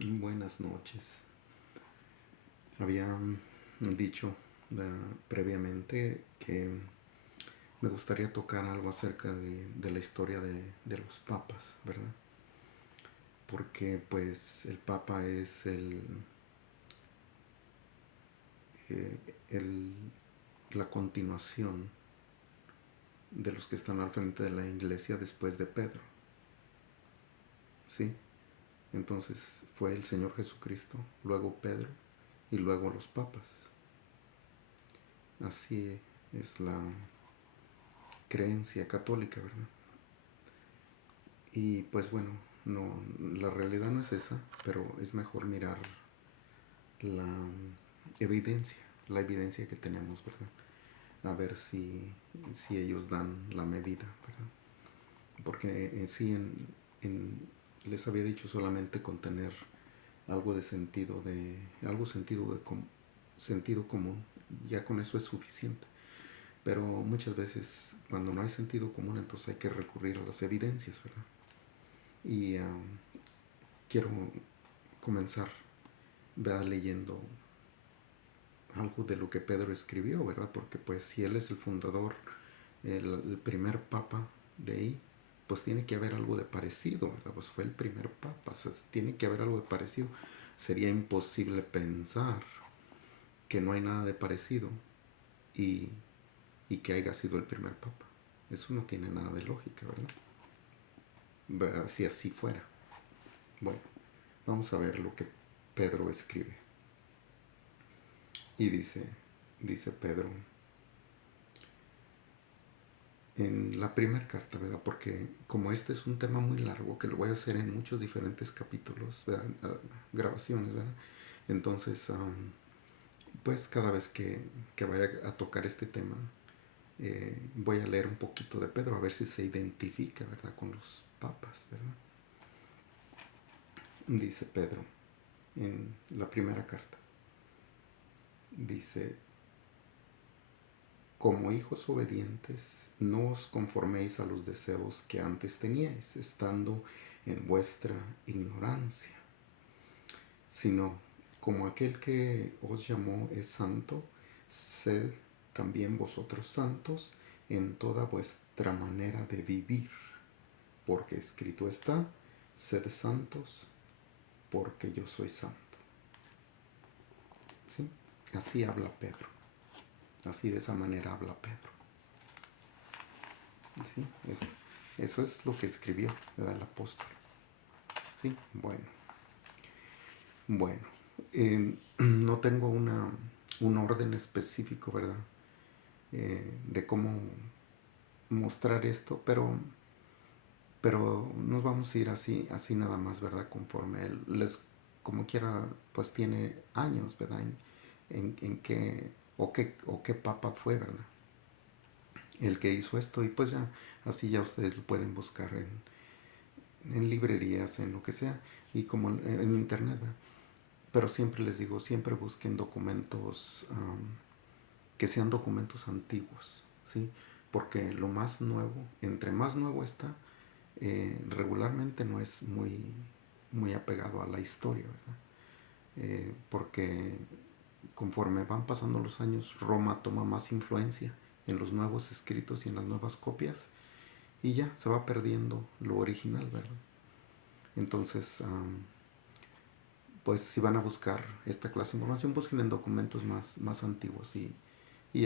Buenas noches. Había dicho previamente que me gustaría tocar algo acerca de la historia de los papas, ¿verdad? Porque pues el papa es eh, el- la continuación de los que están al frente de la iglesia después de Pedro, ¿sí? Entonces fue el Señor Jesucristo, luego Pedro y luego los papas. Así es la creencia católica, ¿verdad? Y pues bueno, no, la realidad no es esa, pero es mejor mirar la evidencia, la evidencia que tenemos, ¿verdad? A ver si ellos dan la medida, ¿verdad? Porque sí, les había dicho solamente con tener algo de sentido, sentido común, ya con eso es suficiente. Pero muchas veces cuando no hay sentido común, entonces hay que recurrir a las evidencias, ¿verdad? Y quiero comenzar, ¿verdad? Leyendo algo de lo que Pedro escribió, ¿verdad? Porque pues si él es el fundador, el primer papa de ahí, pues tiene que haber algo de parecido, ¿verdad? Pues fue el primer papa, o sea, tiene que haber algo de parecido. Sería imposible pensar que no hay nada de parecido y, y que haya sido el primer papa. Eso no tiene nada de lógica, ¿verdad? ¿Verdad? Si así fuera. Bueno, vamos a ver lo que Pedro escribe. Y dice Pedro, en la primera carta, ¿verdad? Porque como este es un tema muy largo, que lo voy a hacer en muchos diferentes capítulos, ¿verdad? Grabaciones, ¿verdad? Entonces, pues cada vez que vaya a tocar este tema, voy a leer un poquito de Pedro, a ver si se identifica, ¿verdad? Con los papas, ¿verdad? Dice Pedro en la primera carta, dice, como hijos obedientes, no os conforméis a los deseos que antes teníais, estando en vuestra ignorancia, sino como aquel que os llamó es santo, sed también vosotros santos en toda vuestra manera de vivir, porque escrito está, sed santos porque yo soy santo. ¿Sí? Así habla Pedro, así de esa manera habla Pedro. ¿Sí? Eso es lo que escribió, ¿verdad? El apóstol. ¿Sí? Bueno, no tengo un orden específico, ¿verdad? De cómo mostrar esto, pero nos vamos a ir así nada más, ¿verdad? Conforme él como quiera, pues tiene años, ¿verdad? En qué, o qué papa fue, ¿verdad? El que hizo esto, y pues ya, así ya ustedes lo pueden buscar en librerías, en lo que sea, y como en internet, ¿verdad? Pero siempre les digo, siempre busquen documentos que sean documentos antiguos, ¿sí? Porque lo más nuevo, entre más nuevo está, regularmente no es muy apegado a la historia, ¿verdad? Porque conforme van pasando los años, Roma toma más influencia en los nuevos escritos y en las nuevas copias, y ya se va perdiendo lo original, ¿verdad? Entonces, pues si van a buscar esta clase de información, busquen en documentos más antiguos, y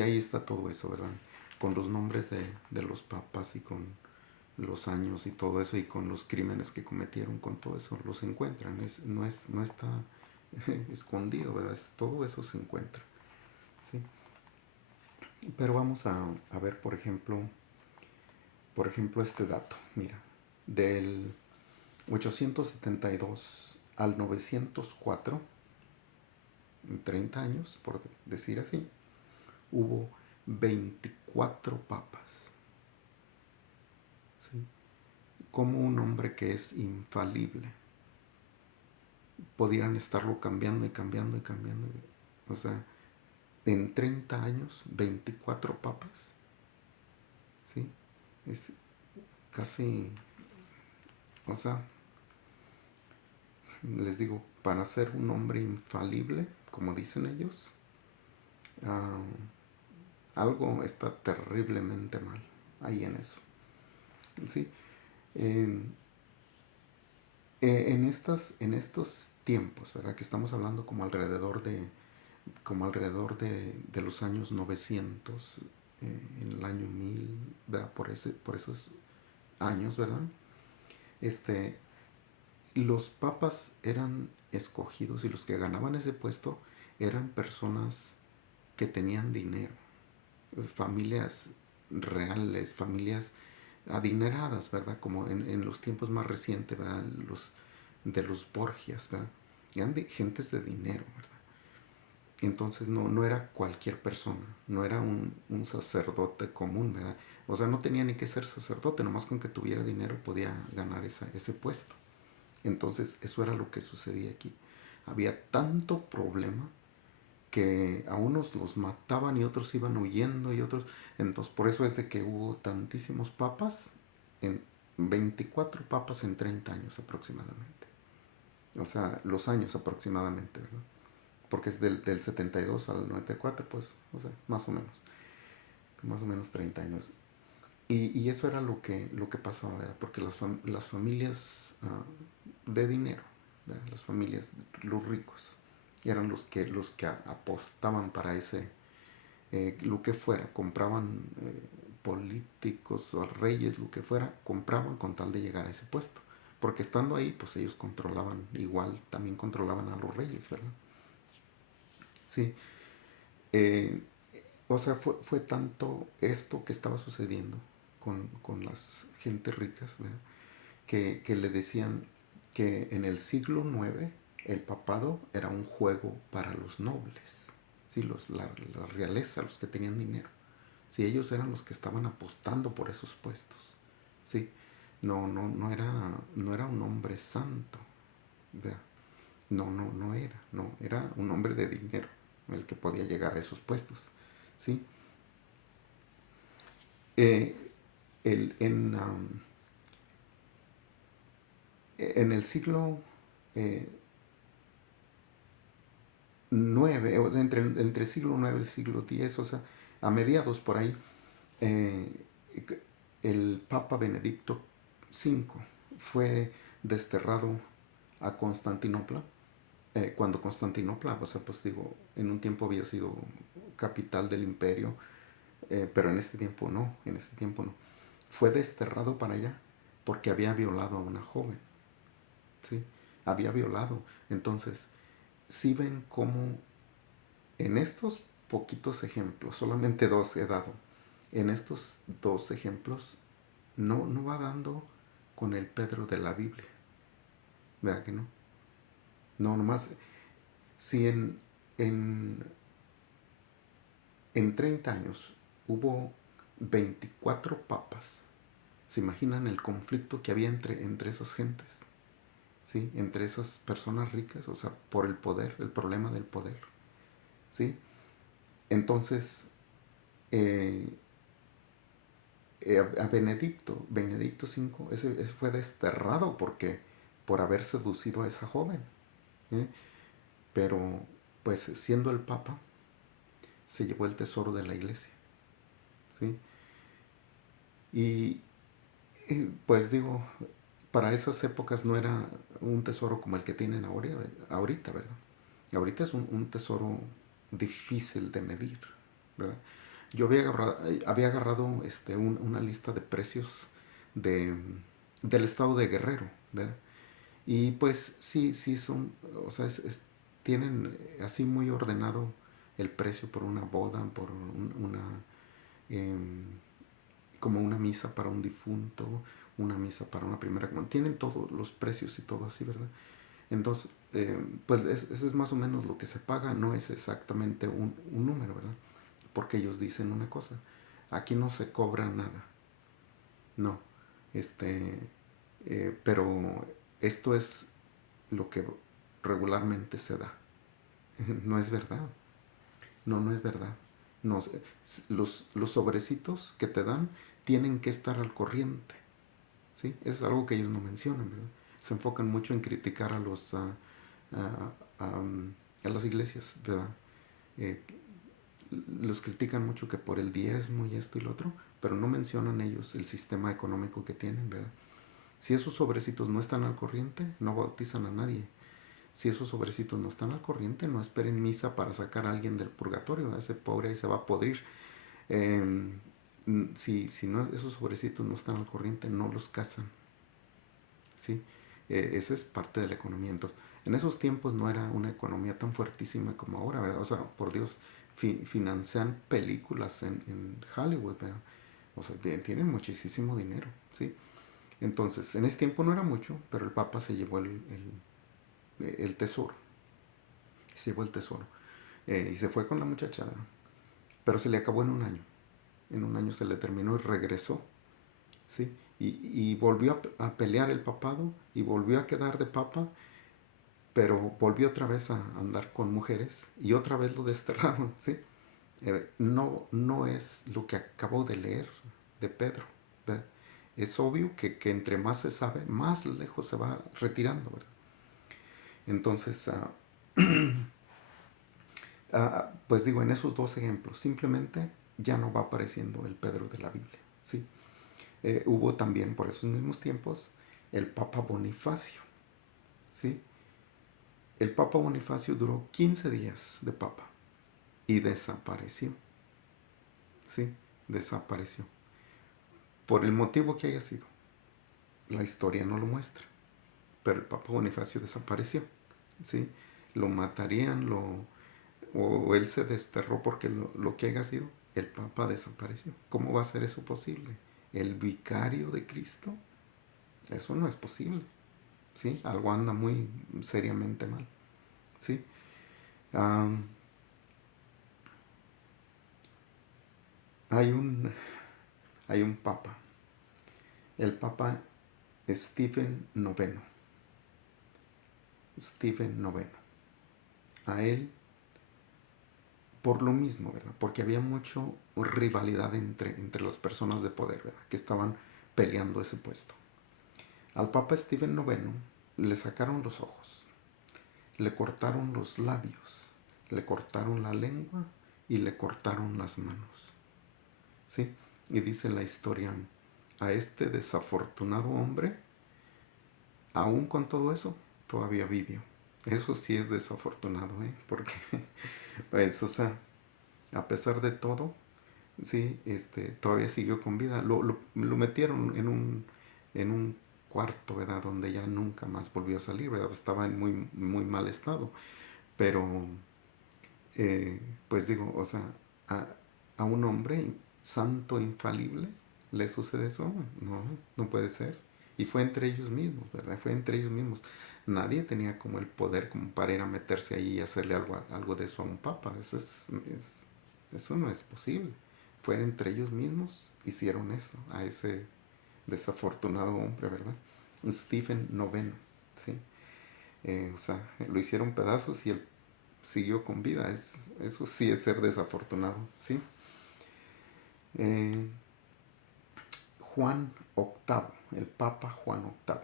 ahí está todo eso, ¿verdad? Con los nombres de los papas y con los años y todo eso, y con los crímenes que cometieron, con todo eso los encuentran. No está escondido, ¿verdad? Todo eso se encuentra, ¿sí? Pero vamos a ver, por ejemplo, este dato. Mira, del 872 al 904, en 30 años, por decir así, hubo 24 papas, ¿sí? Como un hombre que es infalible pudieran estarlo cambiando y cambiando y cambiando. O sea, en 30 años, 24 papas, ¿sí? Es casi, o sea, les digo, para ser un hombre infalible, como dicen ellos, ah, algo está terriblemente mal ahí en eso. ¿Sí? En, en estos tiempos, ¿verdad? Que estamos hablando como alrededor de los años 900, en el año 1000, ¿verdad? Por esos años, ¿verdad? Este, los papas eran escogidos y los que ganaban ese puesto eran personas que tenían dinero, familias reales, familias adineradas, ¿verdad? Como en los tiempos más recientes, ¿verdad? De los Borgias, ¿verdad? Eran gentes de dinero, ¿verdad? Entonces no era cualquier persona, no era un sacerdote común, ¿verdad? O sea, no tenía ni que ser sacerdote, nomás con que tuviera dinero podía ganar ese puesto. Entonces eso era lo que sucedía aquí. Había tanto problema que a unos los mataban y otros iban huyendo y otros... Entonces por eso es de que hubo tantísimos papas, en 24 papas en 30 años aproximadamente. O sea, los años aproximadamente, ¿verdad? Porque es del 72 al 94, pues, o sea, más o menos 30 años. Y eso era lo que pasaba, ¿verdad? Porque las familias de dinero, ¿verdad? Las familias, los ricos, eran los que apostaban para lo que fuera, compraban políticos o reyes, lo que fuera, compraban con tal de llegar a ese puesto. Porque estando ahí, pues ellos controlaban, igual también controlaban a los reyes, ¿verdad? Sí, eh, o sea, fue tanto esto que estaba sucediendo con las gentes ricas, ¿verdad? Que le decían que en el siglo IX el papado era un juego para los nobles, ¿sí? La realeza, los que tenían dinero. Sí, ellos eran los que estaban apostando por esos puestos. Sí, no era un hombre santo, ¿verdad? No era un hombre de dinero el que podía llegar a esos puestos. ¿Sí? Eh, el, en el siglo eh, 9, o sea, entre el siglo IX y el siglo X, o sea, a mediados por ahí, eh, el Papa Benedicto V fue desterrado a Constantinopla, cuando Constantinopla, o sea, pues digo, en un tiempo había sido capital del imperio, pero en este tiempo no. Fue desterrado para allá porque había violado a una joven, ¿sí? Había violado. Entonces, si ven cómo en estos poquitos ejemplos, solamente dos he dado, en estos dos ejemplos no va dando con el Pedro de la Biblia, ¿verdad que no? No, nomás, si en, en 30 años hubo 24 papas, ¿se imaginan el conflicto que había entre esas gentes? ¿Sí? Entre esas personas ricas, o sea, por el poder, el problema del poder, ¿sí? Entonces, eh, a Benedicto V, ese fue desterrado por haber seducido a esa joven, ¿eh? Pero, pues, siendo el Papa, se llevó el tesoro de la iglesia, ¿sí? Y, pues digo, para esas épocas no era un tesoro como el que tienen ahorita, ¿verdad? Ahorita es un tesoro difícil de medir, ¿verdad? Yo había agarrado una lista de precios de, del estado de Guerrero, ¿verdad? Y pues sí son, o sea, tienen así muy ordenado el precio por una boda, por em, como una misa para un difunto, una misa para una primera comunión. Tienen todos los precios y todo así, ¿verdad? Entonces, pues eso es más o menos lo que se paga, no es exactamente un número, ¿verdad? Porque ellos dicen una cosa, aquí no se cobra nada, no, este, pero esto es lo que regularmente se da. No es verdad, no es verdad. No, los sobrecitos que te dan tienen que estar al corriente, ¿sí? Eso es algo que ellos no mencionan, ¿verdad? se enfocan mucho en criticar a los a las iglesias, ¿verdad? Eh, los critican mucho que por el diezmo y esto y lo otro, pero no mencionan ellos el sistema económico que tienen, ¿verdad? Si esos sobrecitos no están al corriente, no bautizan a nadie. Si esos sobrecitos no están al corriente, no esperen misa para sacar a alguien del purgatorio. Ese pobre ahí se va a podrir. Eh, si no, esos sobrecitos no están al corriente, no los casan. ¿Sí? Esa es parte de la economía. Entonces, en esos tiempos no era una economía tan fuertísima como ahora, ¿verdad? O sea, por Dios, financian películas en Hollywood, ¿verdad? O sea, tienen muchísimo dinero, ¿sí? Entonces, en ese tiempo no era mucho, pero el Papa se llevó el tesoro. Se llevó el tesoro. Y se fue con la muchachada. Pero se le acabó en un año. En un año se le terminó y regresó. ¿Sí? Y volvió a pelear el papado y volvió a quedar de papa, pero volvió otra vez a andar con mujeres y otra vez lo desterraron. ¿Sí? No es lo que acabo de leer de Pedro. ¿Verdad? Es obvio que entre más se sabe, más lejos se va retirando. ¿Verdad? Entonces, pues digo, en esos dos ejemplos, simplemente ya no va apareciendo el Pedro de la Biblia. ¿Sí? Hubo también por esos mismos tiempos el Papa Bonifacio. ¿Sí? El Papa Bonifacio duró 15 días de Papa y desapareció. ¿Sí? Desapareció. Por el motivo que haya sido. La historia no lo muestra. Pero el Papa Bonifacio desapareció. ¿Sí? Lo matarían, o él se desterró porque lo que haya sido, el Papa desapareció. ¿Cómo va a ser eso posible? ¿El vicario de Cristo? Eso no es posible. ¿Sí? Algo anda muy seriamente mal. ¿Sí? Um, hay, un, hay un papa, el papa Stephen IX. Stephen IX. A él, por lo mismo, ¿verdad? Porque había mucha rivalidad entre las personas de poder, ¿verdad? Que estaban peleando ese puesto. Al papa Stephen IX le sacaron los ojos, le cortaron los labios, le cortaron la lengua y le cortaron las manos. ¿Sí? Y dice la historia, a este desafortunado hombre, aún con todo eso, todavía vivió. Eso sí es desafortunado, ¿eh? Porque, pues, o sea, a pesar de todo, sí, todavía siguió con vida. Lo metieron en un cuarto, ¿verdad? Donde ya nunca más volvió a salir, ¿verdad? Estaba en muy, muy mal estado. Pero, pues digo, o sea, a, a un hombre santo, infalible, le sucede eso. No, no puede ser. Y fue entre ellos mismos, ¿verdad? Fue entre ellos mismos. Nadie tenía como el poder como para ir a meterse ahí y hacerle algo de eso a un papa. Eso no es posible. Fue entre ellos mismos, hicieron eso a ese desafortunado hombre, ¿verdad? Stephen IX, ¿sí? O sea, lo hicieron pedazos y él siguió con vida. Eso sí es ser desafortunado, ¿sí? Eh, Juan VIII, el Papa Juan VIII.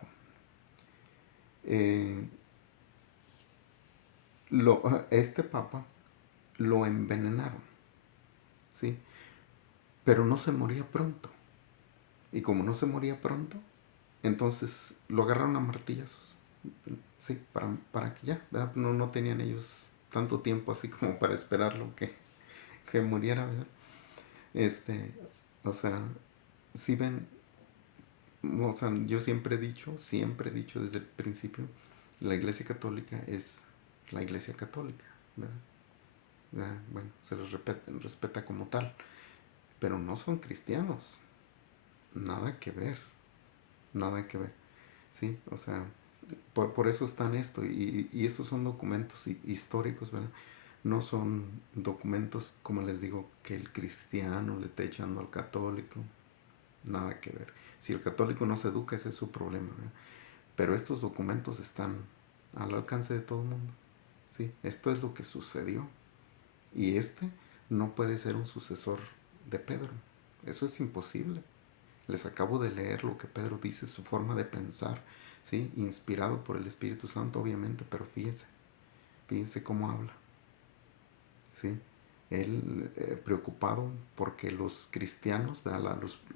Eh, este Papa lo envenenaron, ¿sí? Pero no se moría pronto. Y como no se moría pronto, entonces lo agarraron a martillazos. Sí, para que ya, ¿verdad? No tenían ellos tanto tiempo así como para esperarlo que muriera, ¿verdad? Este, o sea, si ven, o sea, yo siempre he dicho desde el principio, la Iglesia Católica es la Iglesia Católica, ¿verdad? ¿Verdad? Bueno, se les respeta como tal, pero no son cristianos, nada que ver, nada que ver, ¿sí? O sea, por eso están esto, y estos son documentos históricos, ¿verdad? No son documentos, como les digo, que el cristiano le esté echando al católico, nada que ver. Si el católico no se educa, ese es su problema, ¿verdad? Pero estos documentos están al alcance de todo el mundo, ¿sí? Esto es lo que sucedió, y no puede ser un sucesor de Pedro, eso es imposible. Les acabo de leer lo que Pedro dice, su forma de pensar. ¿sí? Inspirado por el Espíritu Santo, obviamente, pero fíjense cómo habla, ¿sí? Él preocupado porque los cristianos,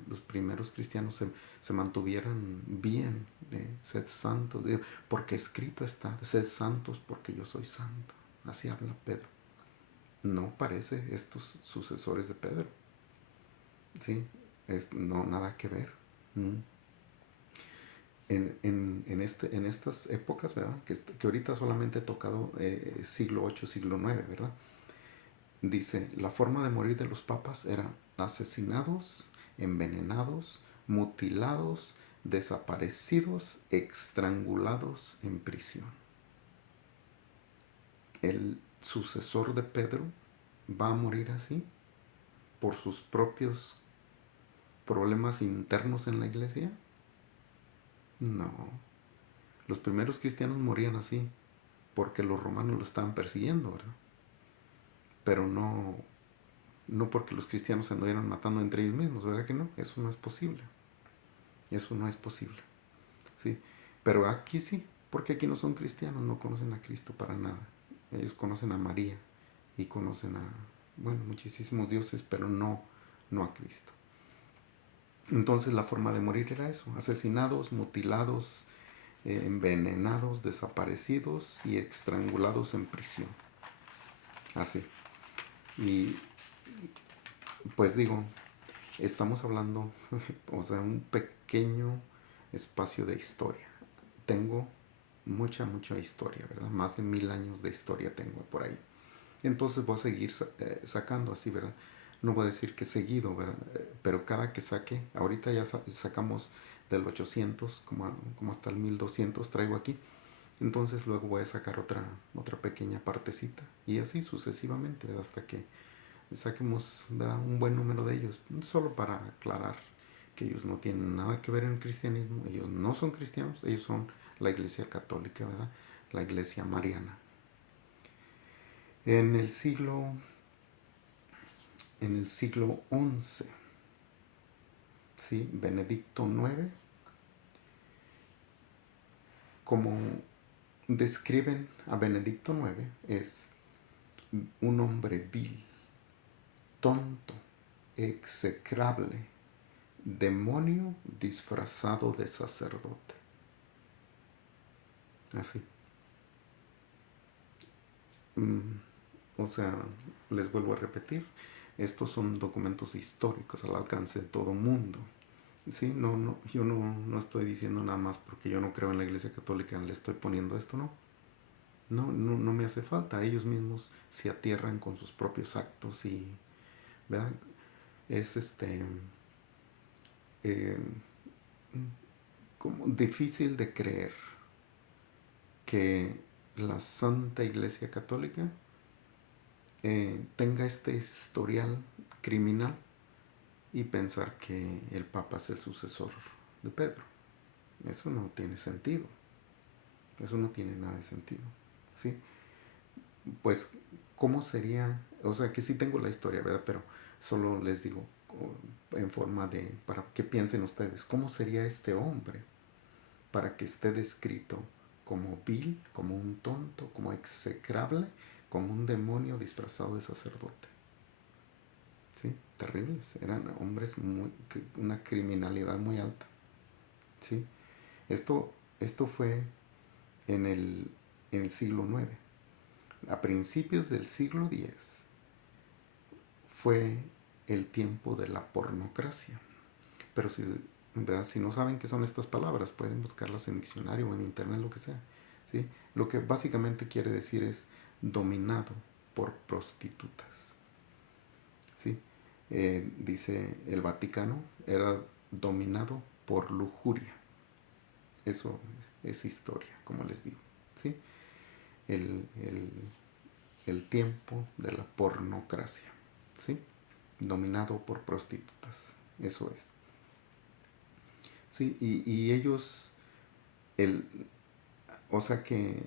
los primeros cristianos se mantuvieran bien, sed santos, porque escrito está, sed santos porque yo soy santo. Así habla Pedro. No parece estos sucesores de Pedro, ¿sí? No, nada que ver. Mm. En estas épocas, ¿verdad? Que ahorita solamente he tocado siglo 8 siglo 9, ¿verdad? Dice, la forma de morir de los papas era asesinados, envenenados, mutilados, desaparecidos, estrangulados en prisión. El sucesor de Pedro va a morir así por sus propios problemas internos en la iglesia. No, los primeros cristianos morían así porque los romanos lo estaban persiguiendo, ¿verdad? Pero no porque los cristianos se anduvieran matando entre ellos mismos, ¿verdad que no? Eso no es posible. Eso no es posible, ¿sí? Pero aquí sí, porque aquí no son cristianos, no conocen a Cristo para nada. Ellos conocen a María y conocen a, bueno, muchísimos dioses, pero no a Cristo. Entonces la forma de morir era eso, asesinados, mutilados, envenenados, desaparecidos y estrangulados en prisión. Así. Y pues digo, estamos hablando, o sea, un pequeño espacio de historia. Tengo mucha historia, ¿verdad? Más de 1000 años de historia tengo por ahí. Entonces voy a seguir sacando así, ¿verdad? No voy a decir que seguido, ¿verdad? Pero cada que saque, ahorita ya sacamos del 800 como hasta el 1200 traigo aquí. Entonces luego voy a sacar otra pequeña partecita y así sucesivamente, ¿verdad? Hasta que saquemos, ¿verdad?, un buen número de ellos, solo para aclarar que ellos no tienen nada que ver en el cristianismo, ellos no son cristianos, ellos son la iglesia católica, ¿verdad? La iglesia mariana. En el siglo XI, ¿sí? Benedicto IX, como describen a Benedicto IX, es un hombre vil, tonto, execrable, demonio disfrazado de sacerdote. Así. O sea, les vuelvo a repetir, estos son documentos históricos al alcance de todo mundo. Sí, yo no estoy diciendo nada más porque yo no creo en la Iglesia Católica, le estoy poniendo esto, no. No me hace falta. Ellos mismos se atierran con sus propios actos y, ¿verdad? Es eh, como difícil de creer que la Santa Iglesia Católica tenga este historial criminal y pensar que el Papa es el sucesor de Pedro. Eso no tiene sentido. Eso no tiene nada de sentido. ¿Sí? Pues, ¿cómo sería? O sea, que sí tengo la historia, ¿verdad? Pero solo les digo en forma de, para que piensen ustedes, ¿cómo sería este hombre para que esté descrito como vil, como un tonto, como execrable, como un demonio disfrazado de sacerdote? ¿Sí? Terribles. Eran hombres una criminalidad muy alta. ¿Sí? Esto fue en el siglo IX. A principios del siglo X fue el tiempo de la pornocracia. Pero si no saben qué son estas palabras, pueden buscarlas en diccionario o en internet, lo que sea. ¿Sí? Lo que básicamente quiere decir es dominado por prostitutas. ¿Sí? Dice el Vaticano era dominado por lujuria. Eso es historia, como les digo. ¿Sí? El, el, el tiempo de la pornocracia. ¿Sí? Dominado por prostitutas. Eso es. Sí, y ellos, el, o sea que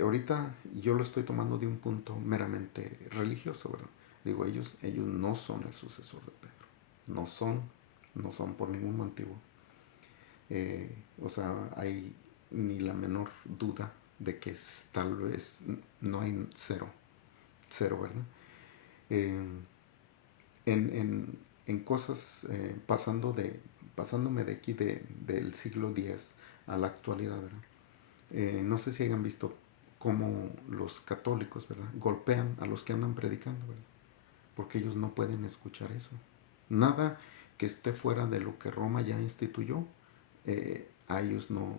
ahorita yo lo estoy tomando de un punto meramente religioso, ¿verdad? Digo, ellos no son el sucesor de Pedro. No son por ningún motivo. O sea, hay ni la menor duda de que tal vez no hay cero, cero, ¿verdad? Eh, en cosas pasándome de aquí del siglo X a la actualidad, ¿verdad? No sé si hayan visto cómo los católicos, ¿verdad? Golpean a los que andan predicando, ¿verdad? Porque ellos no pueden escuchar eso. Nada que esté fuera de lo que Roma ya instituyó, a ellos no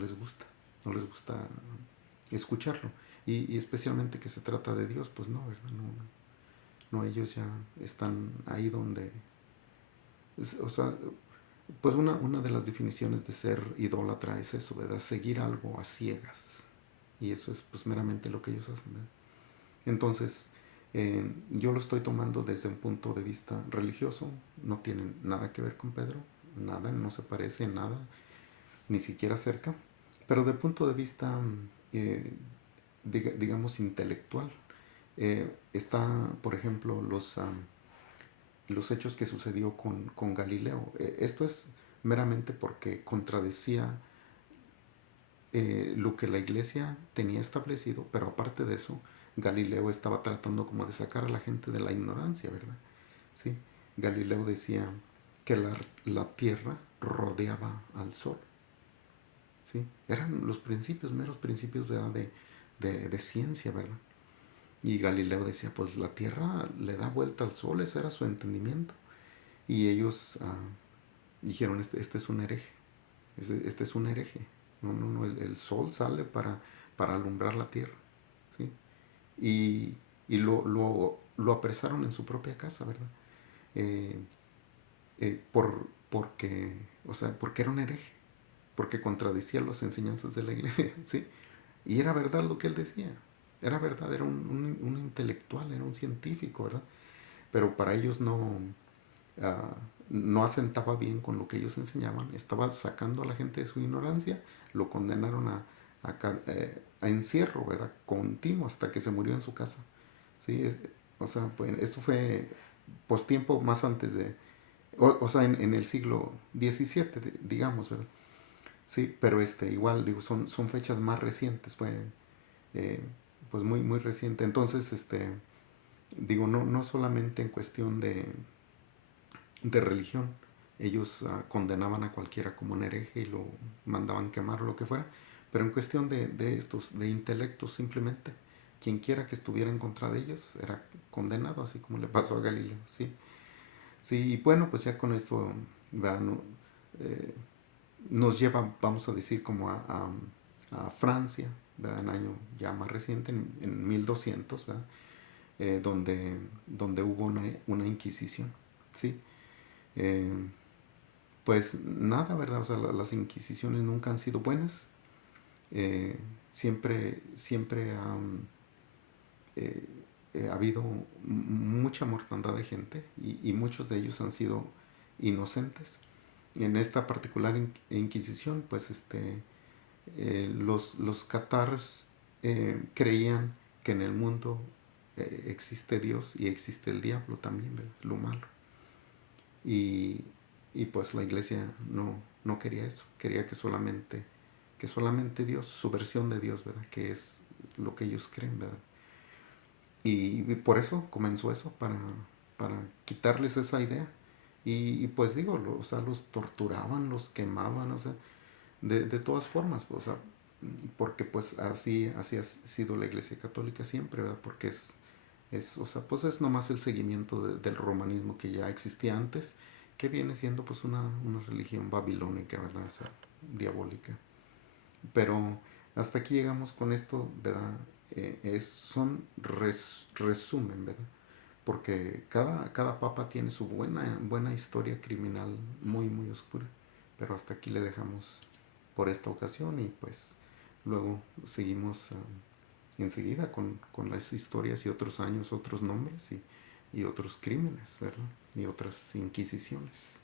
les gusta, no les gusta escucharlo. Y especialmente que se trata de Dios, pues no, ¿verdad? No, ellos ya están ahí donde... O sea, pues una de las definiciones de ser idólatra es eso, ¿verdad? Seguir algo a ciegas. Y eso es pues meramente lo que ellos hacen, ¿verdad? Entonces, yo lo estoy tomando desde un punto de vista religioso, no tiene nada que ver con Pedro, nada, no se parece en nada, ni siquiera cerca, pero de punto de vista, eh, digamos, intelectual, está, por ejemplo, los hechos que sucedió con Galileo. Esto es meramente porque contradecía lo que la iglesia tenía establecido, pero aparte de eso, Galileo estaba tratando como de sacar a la gente de la ignorancia, ¿verdad? ¿Sí? Galileo decía que la tierra rodeaba al sol, ¿sí? Eran los principios, meros principios, ¿verdad? De ciencia, ¿verdad? Y Galileo decía, pues la tierra le da vuelta al sol, ese era su entendimiento. Y ellos dijeron, este es un hereje, este es un hereje. No, el sol sale para alumbrar la tierra, ¿sí? Y, y lo apresaron en su propia casa, ¿verdad? Eh, o sea, porque era un hereje, porque contradecía las enseñanzas de la iglesia, ¿sí? Y era verdad lo que él decía, era verdad, era un intelectual, era un científico, ¿verdad? Pero para ellos uh, no asentaba bien con lo que ellos enseñaban, estaba sacando a la gente de su ignorancia, lo condenaron a encierro, ¿verdad? Continuo hasta que se murió en su casa. ¿Sí? O sea, pues, esto fue postiempo más antes o sea, en el siglo XVII, digamos, ¿verdad? Sí, pero igual, digo, son fechas más recientes, fue eh, pues muy reciente. Entonces, digo, no solamente en cuestión de religión. Ellos condenaban a cualquiera como un hereje y lo mandaban quemar o lo que fuera. Pero en cuestión de intelectos simplemente, quien quiera que estuviera en contra de ellos era condenado, así como le pasó a Galileo. Sí, sí, y bueno, pues ya con esto ¿verdad? No, eh, nos lleva, vamos a decir, como a Francia, ¿verdad? En año ya más reciente, en 1200, ¿verdad? Donde hubo una inquisición. ¿Sí? Eh, pues nada, ¿verdad? O sea, las inquisiciones nunca han sido buenas. Siempre eh, ha habido mucha mortandad de gente y muchos de ellos han sido inocentes. En esta particular inquisición, pues los cataros creían que en el mundo existe Dios y existe el diablo también, ¿verdad? Lo malo. Y, y pues la iglesia no quería eso, quería que solamente Dios, su versión de Dios, ¿verdad? Que es lo que ellos creen, ¿verdad? Y por eso comenzó eso, para quitarles esa idea. Y pues digo, o sea, los torturaban, los quemaban, o sea, de todas formas, o sea, porque pues así ha sido la iglesia católica siempre, ¿verdad? Porque o sea, pues es nomás el seguimiento del romanismo que ya existía antes, que viene siendo pues una religión babilónica, ¿verdad? O sea, diabólica. Pero hasta aquí llegamos con esto, ¿verdad? Son resumen, ¿verdad? Porque cada papa tiene su buena historia criminal muy oscura. Pero hasta aquí le dejamos por esta ocasión y pues luego seguimos enseguida con las historias y otros años, otros nombres y otros crímenes, ¿verdad? Y otras inquisiciones.